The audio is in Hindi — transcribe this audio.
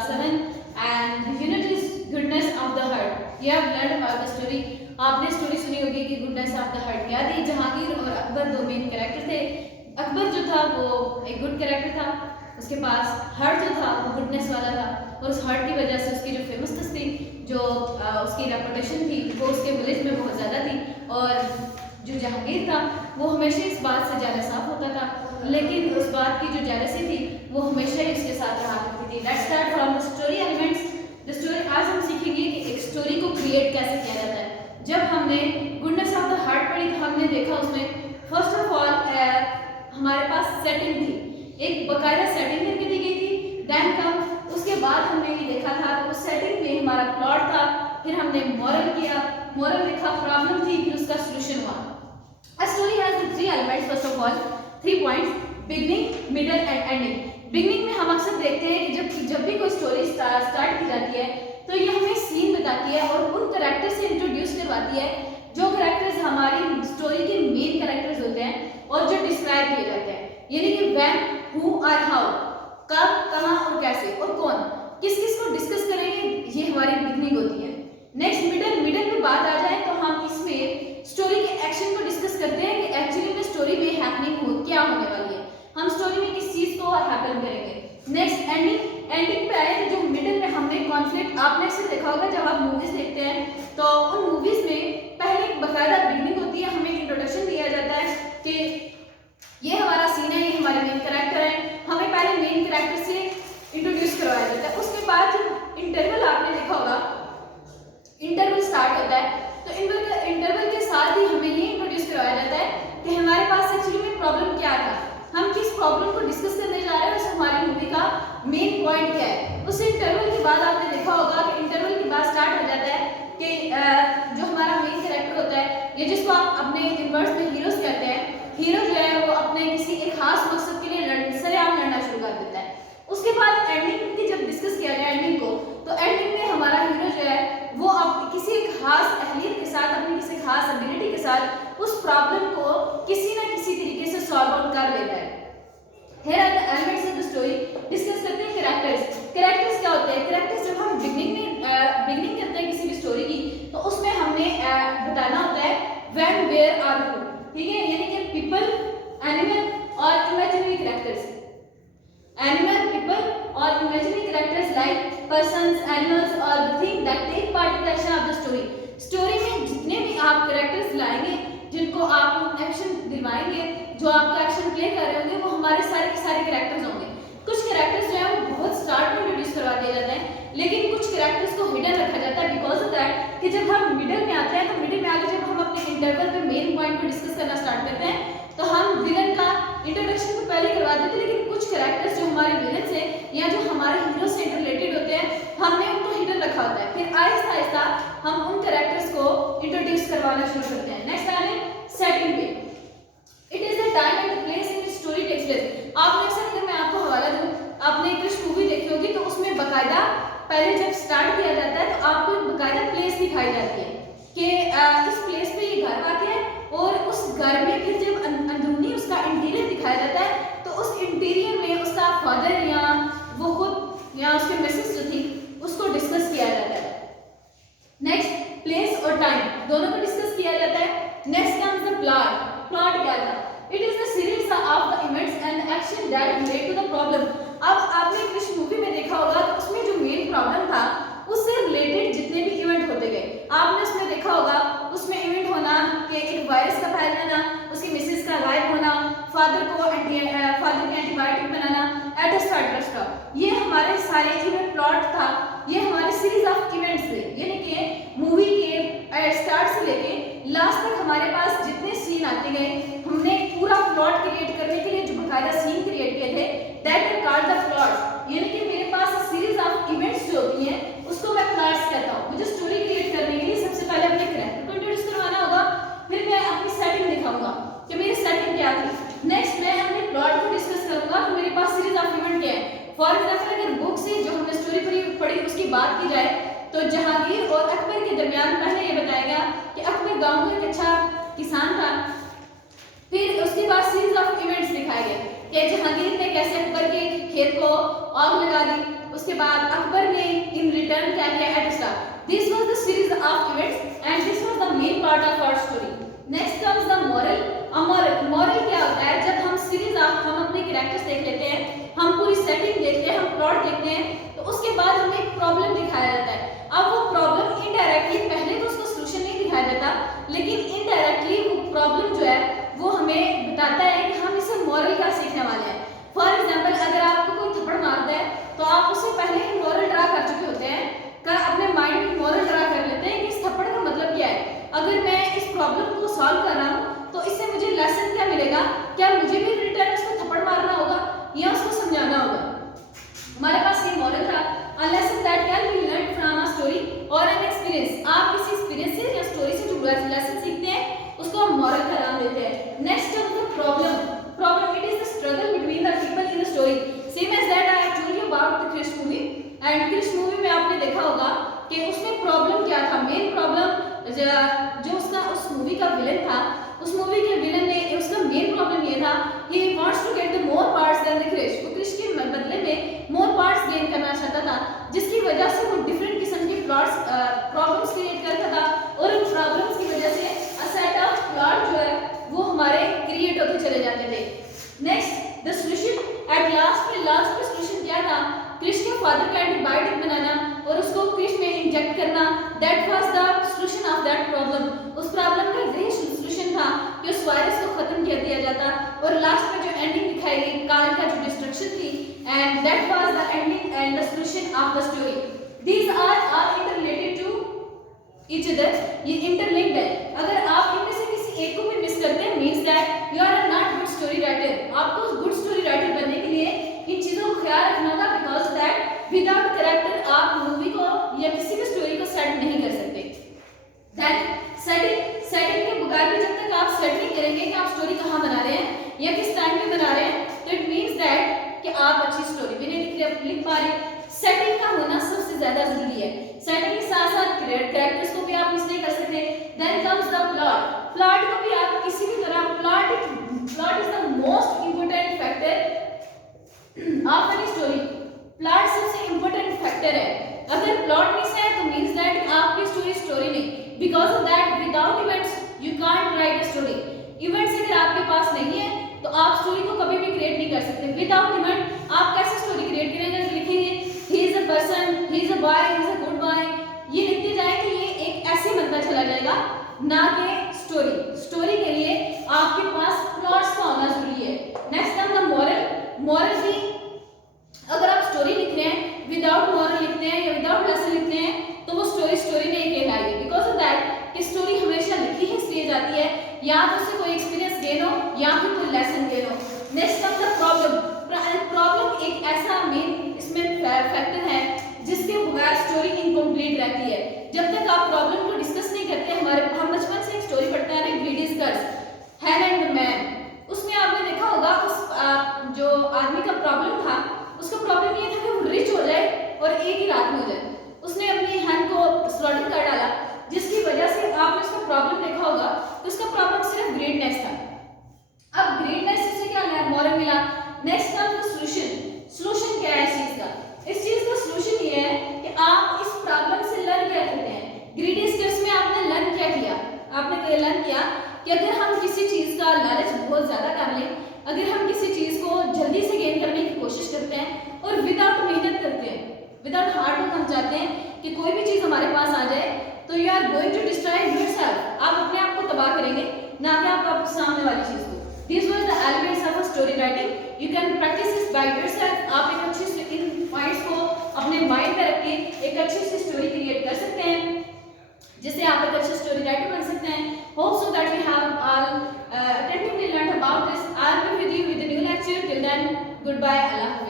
class 7 and the unit is goodness of the heart. You have learned about the story. आपने स्टोरी सुनी होगी कि गुडनेस ऑफ द हार्ट क्या थी। जहांगीर और अकबर दो मेन कैरेक्टर थे। अकबर जो था वो एक गुड कैरेक्टर था, उसके पास हार्ट जो था वो गुडनेस वाला था और उस हार्ट की वजह से उसकी जो फेमसनेस थी, जो उसकी रेपुटेशन थी वो उसके विलेज में बहुत ज़्यादा थी। और जो जहांगीर था वो हमेशा इस बात से ज़्यादा साफ होता था, लेकिन उस बात की जो जेलसी थी वो हमेशा ही उसके साथ रहा करती थी। Let's start from the story elements. The story आज हम सीखेंगे कि एक स्टोरी को क्रिएट कैसे किया जाता है। जब हमने गुडनेस ऑफ द हार्ट पढ़ी तो हमने देखा उसमें फर्स्ट ऑफ ऑल हमारे पास सेटिंग थी, एक बकायदा सेटिंग करके दी गई थी। देन कम उसके बाद हमने ये देखा था कि उस सेटिंग में हमारा प्लॉट था, फिर हमने मॉरल किया, मॉरल लिखा, प्रॉब्लम थी, फिर उसका सोल्यूशन हुआ। A story has the three elements, first of all, 3 points: beginning, middle and ending. Beginning में हम अक्सर देखते हैं कि जब भी कोई स्टोरी स्टार्ट की जाती है तो ये हमें सीन बताती है और उन कैरेक्टर से इंट्रोड्यूस करवाती है जो कैरेक्टर्स हमारी स्टोरी के मेन कैरेक्टर्स होते हैं और जो डिस्क्राइब किए जाते हैं, यानी कि व्हेन, हु और हाउ, कब, कहाँ और कैसे और कौन, किस किस को डिस्कस करेंगे, ये हमारी बिगनिंग होती है। नेक्स्ट मिडल में बात आ जाए तो हम इसमें स्टोरी के एक्शन को डिस्कस करते हैं कि एक्चुअली में स्टोरी में हैपनिंग क्या होने वाली है, हम स्टोरी में किस चीज को हैपन करेंगे। नेक्स्ट एंडिंग पे आए तो जो मिडिल में हमने कॉन्फ्लिक्ट, आपने अक्सर देखा होगा जब आप मूवीज देखते हैं तो उन मूवीज में पहले एक बकायदा बिगनिंग होती है, हमें इंट्रोडक्शन दिया जाता है कि ये हमारा सीन है, ये हमारे मेन कैरेक्टर है, हमें पहले मेन कैरेक्टर से इंट्रोड्यूस करवाया जाता है। उसके बाद जब इंटरवल, आपने देखा होगा इंटरवल स्टार्ट होता है तो इंटरवल के साथ ही हमें ये इंट्रोड्यूस करवाया जाता है कि हमारे पास एक्चुअली में प्रॉब्लम क्या था, हम किस प्रॉब्लम को डिस्कस करने जा रहे हैं, उस हमारी मूवी का मेन पॉइंट क्या है। उस इंटरवल के बाद आपने देखा होगा कि इंटरवल के बाद स्टार्ट हो जाता है कि जो हमारा मेन कैरेक्टर होता है, ये जिसको आप अपने इनवर्स में हीरोज कहते हैं, हीरो जो है वो अपने किसी एक खास मकसद के लिए सरेआम लड़ना शुरू कर देता है। उसके बाद एंडिंग की जब डिस्कस किया जाए एंडिंग को, तो एंडिंग में हमारा हीरो जो है वो अब किसी खास अहलियत के साथ, अपनी किसी खास एबिलिटी के साथ उस प्रॉब्लम को किसी न किसी तरीके से सॉल्व आउट कर लेता है। Here are the elements of the story. Discuss करते हैं कैरेक्टर्स। कैरेक्टर्स क्या होते हैं? कैरेक्टर्स जब हम बिगनिंग करते हैं किसी भी स्टोरी की तो उसमें हमने बताना होता है व्हेन, वेयर और हु, ठीक है, यानी कि पीपल, एनिमल और इमेजिनरी कैरेक्टर्स। एनिमल, पीपल और imaginary characters like persons, animals or the thing that take part in the action of the story. Story में जितने भी आप कैरेक्टर्स लाएंगे, जिनको आप एक्शन दिलवाएंगे, जो आपका एक्शन प्ले कर रहे होंगे, वो हमारे सारे के सारे कैरेक्टर्स होंगे। कुछ कैरेक्टर्स जो है वो बहुत स्टार्ट में इंट्रोड्यूस करवा दिए जाते हैं, लेकिन कुछ कैरेक्टर्स को हिडन रखा जाता है बिकॉज ऑफ दैट कि जब हम मिडिल में आते हैं तो मिडिल में आके जब हम अपने इंटरवल पे मेन पॉइंट को डिस्कस करना स्टार्ट करते हैं तो हम विलन का इंट्रोडक्शन तो पहले करवा देते हैं, लेकिन कुछ कैरेक्टर्स जो हमारे विलन से या जो हमारे हीरो से रिलेटेड होते हैं हमने उनको हिडन रखा होता है। फिर आहिस्ता आहिस्ता हम उन कैरेक्टर्स को इंट्रोड्यूस करवाना शुरू करते हैं। नेक्स्ट आने सेटिंग पे, it is the time and the place in story takes place. आपने अक्सर, अगर मैं आपको हवाला दूं, आपने कृष्ण मूवी देखी होगी तो उसमें बकायदा पहले जब स्टार्ट किया जाता है तो आपको एक बकायदा प्लेस दिखाई जाती है कि इस प्लेस पे ये घर वाक़ है और उस घर में फिर जब अंदरूनी उसका इंटीरियर दिखाया जाता है तो उस इंटीरियर में उसका फादर या वो खुद या उसके मिसेस जो थी उसको डिस्कस किया जाता है। नेक्स्ट प्लेस और टाइम दोनों को डिस्कस किया जाता है। Next comes the plot. Plot क्या था? It is the series of the events and action that relate to the problem. अब आपने कृष्ण मूवी में देखा होगा तो उसमें जो मेन प्रॉब्लम था उससे रिलेटेड जितने भी इवेंट होते गए, आपने उसमें देखा होगा उसमें इवेंट होना कि एक वायरस का फैल जाना, उसकी मिसेस का गायब होना, फादर की एंटीबायोटिक बनाना, एटस्ट्रा, ये हमारे सारे इवेंट प्लॉट था, ये हमारे सीरीज ऑफ इवेंट्स थे, यानी कि मूवी के स्टार्ट से लेके लास्ट तक हमारे पास जितने सीन आते गए, हमने पूरा प्लॉट क्रिएट करने के लिए जो बकायदा सीन क्रिएट किए थे, that are called the plot. यानी कि मेरे पास सीरीज ऑफ इवेंट्स जो होती हैं उसको मैं प्लॉट्स कहता हूँ। मुझे स्टोरी क्रिएट करने के लिए सबसे पहले अपने कैरेक्टर को इंट्रोड्यूस करवाना होगा, फिर मैं अपनी सेटिंग दिखाऊंगा कि मेरी सेटिंग क्या थी। नेक्स्ट मैं अपने प्लॉट को डिस्कस करूंगा कि मेरे पास सीरीज ऑफ इवेंट क्या है। फॉर एग्जांपल अगर बुक से जो हमने स्टोरी पढ़ी उसकी बात की जाए तो जहांगीर और अकबर के दरमियान पहले ये बताया गया कि अकबर गांव का एक अच्छा किसान था। फिर उसके बाद सीरीज ऑफ इवेंट्स दिखाए गए कि जहांगीर ने कैसे अकबर के खेत को आग लगा दी। उसके बाद अकबर ने इन रिटर्न क्या किया etcetera. This was the series of events and this was the main part of our story. Next comes the moral. Moral क्या होता है, जब हम सीरीज ऑफ हम अपने कैरेक्टर्स देख लेते हैं, हम पूरी सेटिंग देखते हैं, हम प्लॉट देखते हैं, तो उसके बाद हमें एक प्रॉब्लम दिखाया जाता है। अब वो प्रॉब्लम इनडायरेक्टली, पहले तो उसका सॉल्यूशन नहीं दिखाया जाता, लेकिन इनडायरेक्टली वो प्रॉब्लम जो है वो हमें बताता है कि हम इसे मॉरल क्या सीखने वाले हैं। फॉर एग्जाम्पल, अगर आपको कोई थप्पड़ मारता है तो आप उससे पहले ही मॉरल ड्रा कर चुके होते हैं, अपने माइंड में मॉरल ड्रा कर लेते हैं कि इस थप्पड़ का मतलब क्या है, अगर मैं इस प्रॉब्लम को सॉल्व कर रहा हूँ तो इससे मुझे लेसन क्या मिलेगा, क्या मुझे भी रिटर्न उसको थप्पड़ मारना होगा या उसको समझाना होगा। हमारे पास ये मॉरल था, a lesson that can be learned from a story or an experience। आप किसी एक्सपीरियंस से या स्टोरी से जुड़ा लेसन सीखते हैं, उसको हम मॉरल का नाम देते हैं। Next is the problem it is the struggle between the people in the story, same as that I have told you about the Krrish movie. And Krrish movie में आपने देखा होगा कि उसमें प्रॉब्लम क्या था, मेन प्रॉब्लम जो उसका उस मूवी का विलन था, उस मूवी के विलन ने उसका मेन प्रॉब्लम ये था, he wants to get the more parts than the Krrish. वो क्रिश के बदले में मोर पार्ट्स गेन करना चाहता था, जिसकी वजह से वो डिफरेंट किस्म के प्रॉब्लम्स क्रिएट करता था, और उन प्रॉब्लम्स की वजह से अ सेट ऑफ प्लॉट जो है वो हमारे क्रिएट होते चले जाते थे। Next the solution. At last में सॉल्यूशन क्या था, क्रिश के फादर का एंटीबायोटिक बनाना और उसको क्रिश में इंजेक्ट करना, that was the solution of that problem. उस प्रॉब्लम का यही सॉल्यूशन था कि उस वायरस को खत्म कर दिया जाता, और लास्ट में जो एंडिंग दिखाई गई काल का जो डिस्ट्रक्शन थी, and that was the ending and the solution of the story. These are interrelated to each other, ये इंटरलिंक्ड है। अगर आप इनमें से किसी एक को भी मिस करते हैं, means that you are not good story writer. आपको गुड स्टोरी राइटर बनने के लिए इन चीजों का ख्याल रखना होगा, बिकॉज दैट विदाउट कैरेक्टर आप मूवी को या किसी भी स्टोरी को सेट नहीं कर सकते। देन सेटिंग के बगैर भी जब तक आप सेट नहीं करेंगे कि आप स्टोरी कहाँ बना रहे हैं या किस टाइम पे बना रहे हैं, तो इट मींस दैट कि आप अच्छी स्टोरी भी नहीं लिख पा रहे। सेटिंग का होना सबसे ज्यादा जरूरी है। सेटिंग के साथ साथ कैरेक्टर्स को भी आप मिस नहीं कर सकते। देन कम्स द प्लॉट को भी आप किसी भी तरह plot is the most important factor of any story. Plot सबसे इंपोर्टेंट फैक्टर है। अगर प्लॉट मिस है तो मींस दैट आपकी स्टोरी नहीं, because of that without events you can't right a story. Events अगर आपके पास नहीं है तो आप स्टोरी को कभी भी क्रिएट नहीं कर सकते। विदाउट इवेंट आप कैसे स्टोरी क्रिएट करेंगे? लिखेंगे he is a person, he is a boy, he is a good boy, ये लिखते जाए कि ये एक ऐसे बनता चला जाएगा, ना कि स्टोरी के लिए आपके पास प्लॉट्स का होना जरूरी है। नेक्स्ट कम द मॉरल भी अगर आप स्टोरी लिख रहे हैं विदाउट मॉरल लिखते हैं या विदाउट लेसन लिखते हैं तो वो स्टोरी नहीं कहलाएगी, बिकॉज ऑफ दैट कि स्टोरी हमेशा लिखी ही इसलिए जाती है या तो उससे कोई एक्सपीरियंस गेन हो या फिर कोई लेसन गेन हो। नेक्स्ट कम द प्रॉब्लम एक ऐसा मेन इसमें फैक्टर है जिसके बगैर स्टोरी इनकम्प्लीट रहती है। जब तक आप प्रॉब्लम को डिस्कस नहीं करते, हम बचपन से एक स्टोरी पढ़ते हैं ना, ग्रीडी स्कर्स हैन एंड मैन, उसमें आपने देखा होगा उस जो आदमी का प्रॉब्लम था, उसका प्रॉब्लम ये था कि वो रिच हो जाए और एक ही रात में हो जाए। उसने अपनी हैन को स्लॉटर कर डाला, जिसकी वजह से आपने उसका प्रॉब्लम देखा होगा तो उसका प्रॉब्लम सिर्फ ग्रेटनेस था। अब ग्रेटनेस से क्या मॉरल मिला? नेक्स्ट का सॉल्यूशन क्या है इस चीज का? इस चीज का सॉल्यूशन ये है कि आप इस प्रॉब्लम से लर्न क्या करते हैं। ग्रीडी स्कर्स में आपने लर्न क्या किया? आपने लर्न किया कि अगर हम किसी चीज का लालच बहुत ज्यादा कर लें, अगर हम किसी चीज को जल्दी से गेन करने की कोशिश करते हैं और विदाउट मेहनत करते हैं, विदाउट हार्ड वर्क हम चाहते हैं कि कोई भी चीज हमारे पास आ जाए, तो you are going to destroy yourself. आप अपने आप को तबाह करेंगे, ना कि आप सामने वाली चीज को। These were the elements of a story writing. You can practice this by yourself. आप एक अच्छी इन पॉइंट्स को अपने माइंड में रख के एक अच्छी सी स्टोरी क्रिएट कर सकते हैं, जिससे आप एक अच्छे स्टोरी राइटर बन सकते हैं। Hope so that we have all attentively learned about this. I'll be with you with a new lecture. Till then, goodbye. Allah Hafiz.